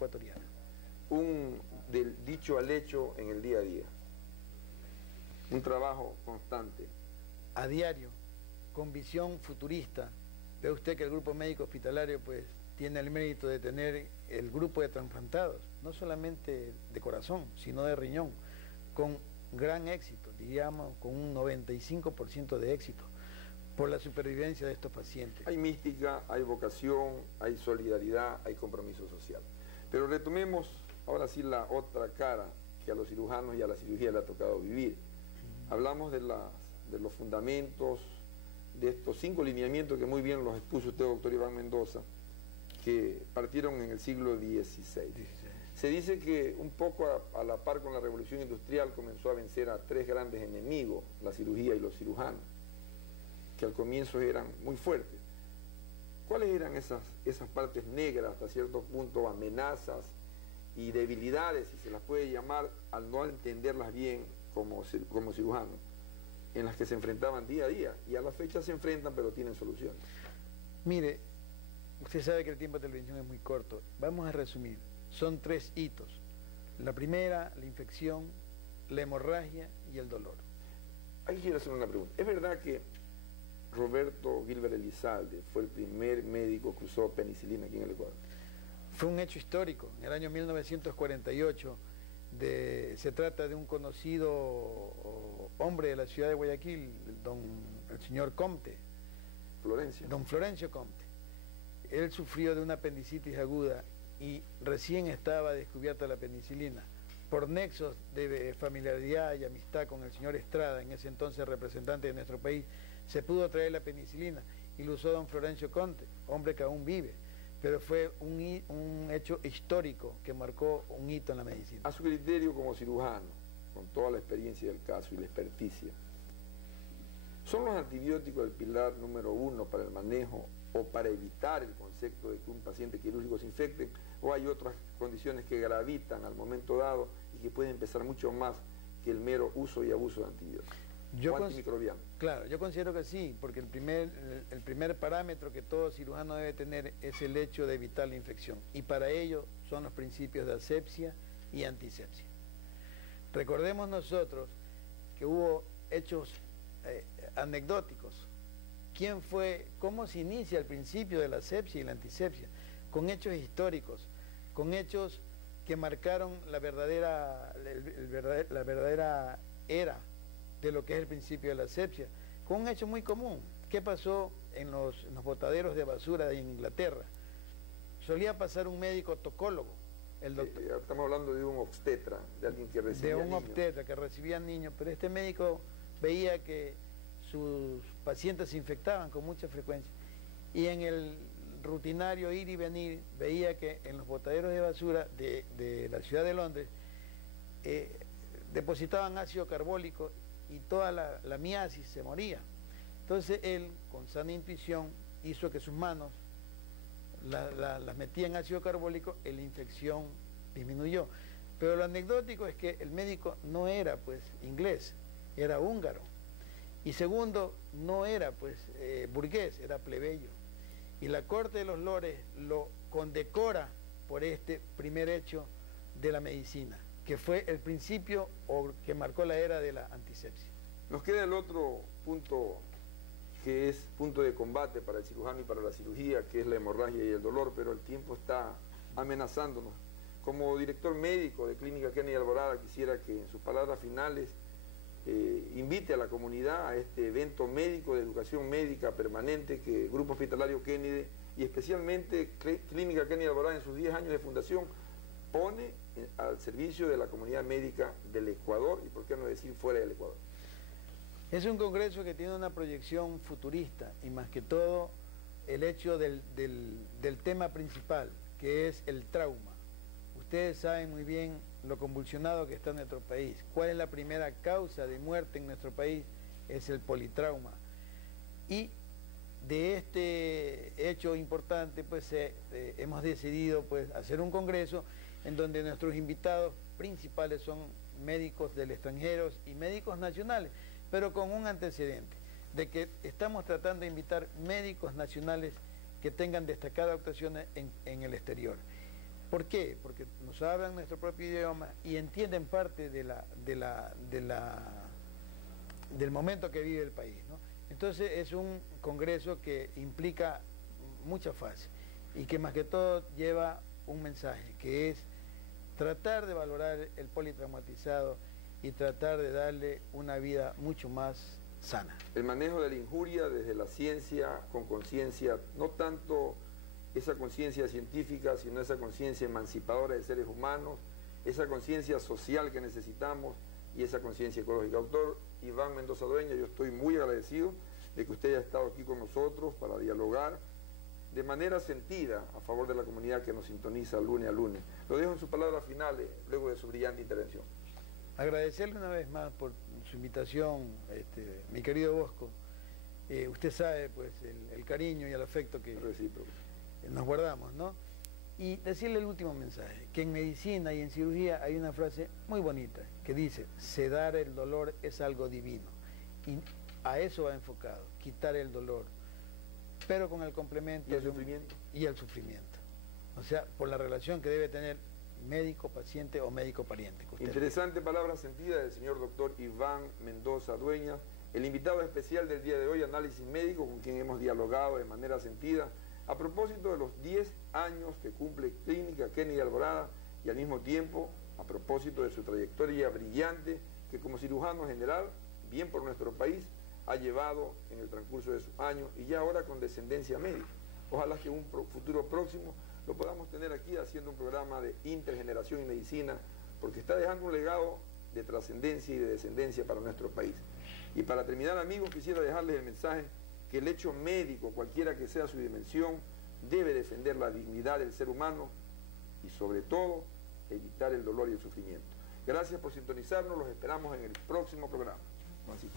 ecuatoriana. Del dicho al hecho en el día a día. Un trabajo constante. A diario, con visión futurista. Ve usted que el grupo médico hospitalario pues tiene el mérito de tener el grupo de trasplantados, no solamente de corazón, sino de riñón, con gran éxito, diríamos con un 95% de éxito, por la supervivencia de estos pacientes. Hay mística, hay vocación, hay solidaridad, hay compromiso social. Pero retomemos ahora sí la otra cara que a los cirujanos y a la cirugía le ha tocado vivir. Hablamos de los fundamentos, de estos 5 lineamientos que muy bien los expuso usted, doctor Iván Mendoza, que partieron en el siglo XVI. Se dice que un poco a la par con la revolución industrial comenzó a vencer a 3 grandes enemigos, la cirugía y los cirujanos, que al comienzo eran muy fuertes. ¿Cuáles eran esas partes negras, hasta cierto punto, amenazas y debilidades, si se las puede llamar, al no entenderlas bien como cirujanos, en las que se enfrentaban día a día? Y a la fecha se enfrentan, pero tienen solución. Mire, usted sabe que el tiempo de televisión es muy corto. Vamos a resumir. Son 3 hitos. La primera, la infección, la hemorragia y el dolor. Ahí quiero hacer una pregunta. ¿Es verdad que Roberto Gilbert Elizalde fue el primer médico que usó penicilina aquí en el Ecuador? Fue un hecho histórico. En el año 1948 se trata de un conocido hombre de la ciudad de Guayaquil, el señor Comte. Florencio. Don Florencio Comte. Él sufrió de una apendicitis aguda y recién estaba descubierta la penicilina. Por nexos de familiaridad y amistad con el señor Estrada, en ese entonces representante de nuestro país, se pudo traer la penicilina y lo usó don Florencio Comte, hombre que aún vive. Pero fue un hecho histórico que marcó un hito en la medicina. A su criterio como cirujano, con toda la experiencia del caso y la experticia, ¿son los antibióticos el pilar número 1 para el manejo o para evitar el concepto de que un paciente quirúrgico se infecte, o hay otras condiciones que gravitan al momento dado y que pueden empezar mucho más que el mero uso y abuso de antibióticos? Antimicrobiano. Claro, yo considero que sí, porque el primer parámetro que todo cirujano debe tener es el hecho de evitar la infección, y para ello son los principios de asepsia y antisepsia. Recordemos nosotros que hubo hechos anecdóticos. ¿Cómo se inicia el principio de la asepsia y la antisepsia? Con hechos históricos, con hechos que marcaron la verdadera era de lo que es el principio de la asepsia, con un hecho muy común. ¿Qué pasó en los botaderos de basura de Inglaterra? Solía pasar un médico tocólogo, el doctor. Estamos hablando de un obstetra, de alguien que recibía niños. De un obstetra que recibía niños, pero este médico veía que sus pacientes se infectaban con mucha frecuencia, y en el rutinario ir y venir veía que en los botaderos de basura de la ciudad de Londres depositaban ácido carbólico y toda la miasis se moría. Entonces él, con sana intuición, hizo que sus manos las metía en ácido carbólico y la infección disminuyó. Pero lo anecdótico es que el médico no era pues inglés, era húngaro. Y segundo, no era pues burgués, era plebeyo. Y la Corte de los Lores lo condecora por este primer hecho de la medicina, que fue el principio o que marcó la era de la antisepsia. Nos queda el otro punto que es punto de combate para el cirujano y para la cirugía, que es la hemorragia y el dolor, pero el tiempo está amenazándonos. Como director médico de Clínica Kennedy Alborada, quisiera que en sus palabras finales invite a la comunidad a este evento médico de educación médica permanente que el Grupo Hospitalario Kennedy y especialmente Clínica Kennedy Alborada en sus 10 años de fundación pone al servicio de la comunidad médica del Ecuador y por qué no decir fuera del Ecuador. Es un congreso que tiene una proyección futurista y más que todo el hecho del tema principal, que es el trauma. Ustedes saben muy bien lo convulsionado que está nuestro país. ¿Cuál es la primera causa de muerte en nuestro país? Es el politrauma. Y de este hecho importante, pues hemos decidido pues hacer un congreso en donde nuestros invitados principales son médicos del extranjero y médicos nacionales, pero con un antecedente, de que estamos tratando de invitar médicos nacionales que tengan destacada actuación en el exterior. ¿Por qué? Porque nos hablan nuestro propio idioma y entienden parte del momento que vive el país, ¿no? Entonces es un congreso que implica muchas fases y que más que todo lleva un mensaje, que es tratar de valorar el politraumatizado y tratar de darle una vida mucho más sana. El manejo de la injuria desde la ciencia, con conciencia, no tanto esa conciencia científica, sino esa conciencia emancipadora de seres humanos, esa conciencia social que necesitamos y esa conciencia ecológica. Doctor Iván Mendoza Dueña, yo estoy muy agradecido de que usted haya estado aquí con nosotros para dialogar de manera sentida a favor de la comunidad que nos sintoniza lunes a lunes. Lo dejo en sus palabras finales, luego de su brillante intervención. Agradecerle una vez más por su invitación, mi querido Bosco. Usted sabe pues el cariño y el afecto que nos guardamos, ¿no? Y decirle el último mensaje, que en medicina y en cirugía hay una frase muy bonita que dice: sedar el dolor es algo divino. Y a eso va enfocado, quitar el dolor, pero con el complemento... ¿Y el sufrimiento? Y el sufrimiento. O sea, por la relación que debe tener médico-paciente o médico-pariente. Interesante palabra sentida del señor doctor Iván Mendoza Dueña, el invitado especial del día de hoy, Análisis Médico, con quien hemos dialogado de manera sentida a propósito de los 10 años que cumple Clínica Kennedy Alborada y al mismo tiempo a propósito de su trayectoria brillante que como cirujano general, bien por nuestro país, ha llevado en el transcurso de sus años y ya ahora con descendencia médica. Ojalá que en un futuro próximo lo podamos tener aquí haciendo un programa de intergeneración y medicina, porque está dejando un legado de trascendencia y de descendencia para nuestro país. Y para terminar, amigos, quisiera dejarles el mensaje que el hecho médico, cualquiera que sea su dimensión, debe defender la dignidad del ser humano y sobre todo evitar el dolor y el sufrimiento. Gracias por sintonizarnos, los esperamos en el próximo programa. Así.